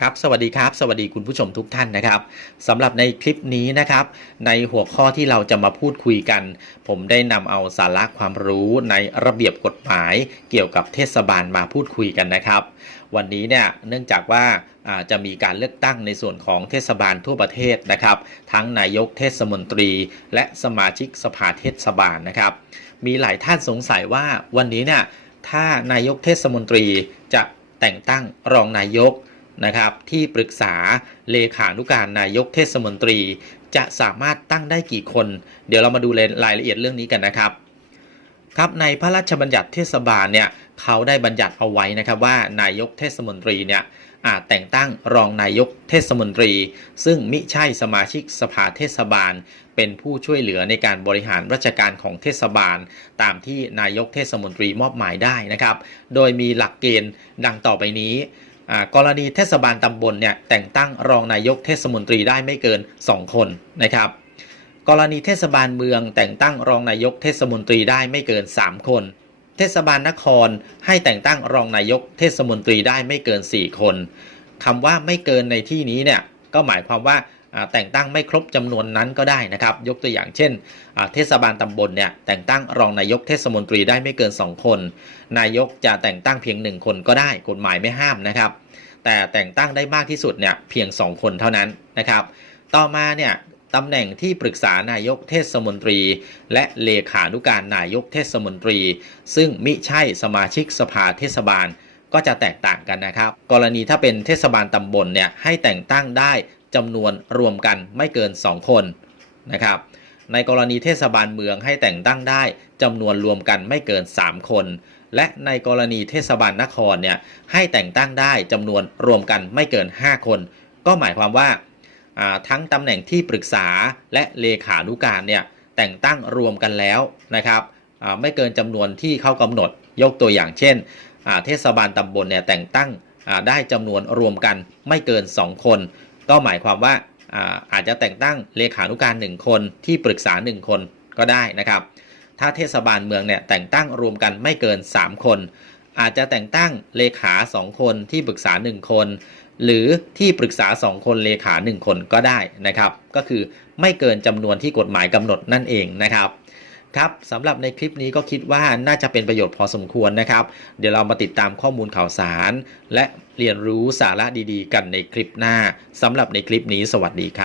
ครับสวัสดีครับ สวัสดีคุณผู้ชมทุกท่านนะครับสำหรับในคลิปนี้นะครับ ในหัวข้อที่เราจะมาพูดคุยกัน ผมได้นำเอาสาระความรู้ในระเบียบกฎหมาย เกี่ยวกับเทศบาลมาพูดคุยกันนะครับ วันนี้เนี่ยเนื่องจากว่าจะมีการเลือกตั้งในส่วนของเทศบาลทั่วประเทศนะครับ ทั้งนายกเทศมนตรี และสมาชิกสภาเทศบาลนะครับ มีหลายท่านสงสัยว่าวันนี้เนี่ยถ้านายกเทศมนตรีจะแต่งตั้งรองนายก นะครับ ที่ปรึกษาเลขานุการนายกเทศมนตรี จะสามารถตั้งได้กี่คน เดี๋ยวเรามาดูรายละเอียดเรื่องนี้กันนะครับ ครับในพระราชบัญญัติเทศบาลเนี่ยเขาได้บัญญัติเอาไว้นะครับว่านายกเทศมนตรีเนี่ยอาจแต่งตั้งรองนายกเทศมนตรี ซึ่งมิใช่สมาชิกสภาเทศบาล เป็นผู้ช่วยเหลือในการบริหารราชการของเทศบาล ตามที่นายกเทศมนตรีมอบหมายได้นะครับ โดยมีหลักเกณฑ์ดังต่อไปนี้ กรณีเทศบาลตำบลเนี่ยแต่งตั้งรองนายกเทศมนตรีได้ไม่เกิน 2 คนนะครับ กรณีเทศบาลเมือง แต่งตั้งรองนายกเทศมนตรีได้ไม่เกิน 3 คน เทศบาลนครให้แต่งตั้งรองนายกเทศมนตรีได้ไม่เกิน 4 คนคำว่าไม่เกินในที่นี้เนี่ยก็หมายความว่าอ่า แต่งตั้งไม่ครบจำนวนนั้นก็ได้นะครับ ยกตัวอย่างเช่น เทศบาลตำบลเนี่ยแต่งตั้งรองนายกเทศมนตรีได้ไม่เกิน 2 คน นายกจะแต่งตั้งเพียง 1 คนก็ได้กฎหมายไม่ห้ามนะครับ แต่แต่งตั้งได้มากที่สุดเนี่ยเพียง 2 คนเท่านั้นนะครับ ต่อมาเนี่ยตำแหน่งที่ปรึกษานายกเทศมนตรี และเลขานุการนายกเทศมนตรี ซึ่งมิใช่สมาชิกสภาเทศบาลก็จะแตกต่างกันนะครับ กรณีถ้าเป็นเทศบาลตำบลเนี่ยให้แต่งตั้งได้ จำนวนรวมกันไม่เกิน 2 คนนะครับในกรณีเทศบาลเมืองให้แต่งตั้งได้จำนวนรวมกันไม่เกิน 3 คน และในกรณีเทศบาลนครเนี่ยให้แต่งตั้งได้จำนวนรวมกันไม่เกิน 5 คน ก็หมายความว่าทั้งตำแหน่งที่ปรึกษาและเลขานุการเนี่ยแต่งตั้งรวมกันแล้วนะครับไม่เกินจำนวนที่เขากำหนดยกตัวอย่างเช่นเทศบาลตำบลเนี่ยแต่งตั้งได้จำนวนรวมกันไม่เกิน 2 คน ก็หมายความว่าอาอาจจะแต่งตั้งเลขานุการ 1 คนที่ปรึกษา 1 คนก็ได้นะครับ ถ้าเทศบาลเมืองเนี่ยแต่งตั้งรวมกันไม่เกิน 3 คน อาจจะแต่งตั้งเลขา 2 คนที่ปรึกษา 1 คน หรือที่ปรึกษา 2 คนเลขา 1 คนก็ได้นะครับ ก็คือไม่เกินจำนวนที่กฎหมายกำหนดนั่นเองนะครับ ครับสำหรับในคลิปนี้ก็คิดว่าน่าจะเป็นประโยชน์พอสมควรนะครับ เดี๋ยวเรามาติดตามข้อมูลข่าวสาร และเรียนรู้สาระดีๆ กันในคลิปหน้าสำหรับในคลิปนี้สวัสดีครับ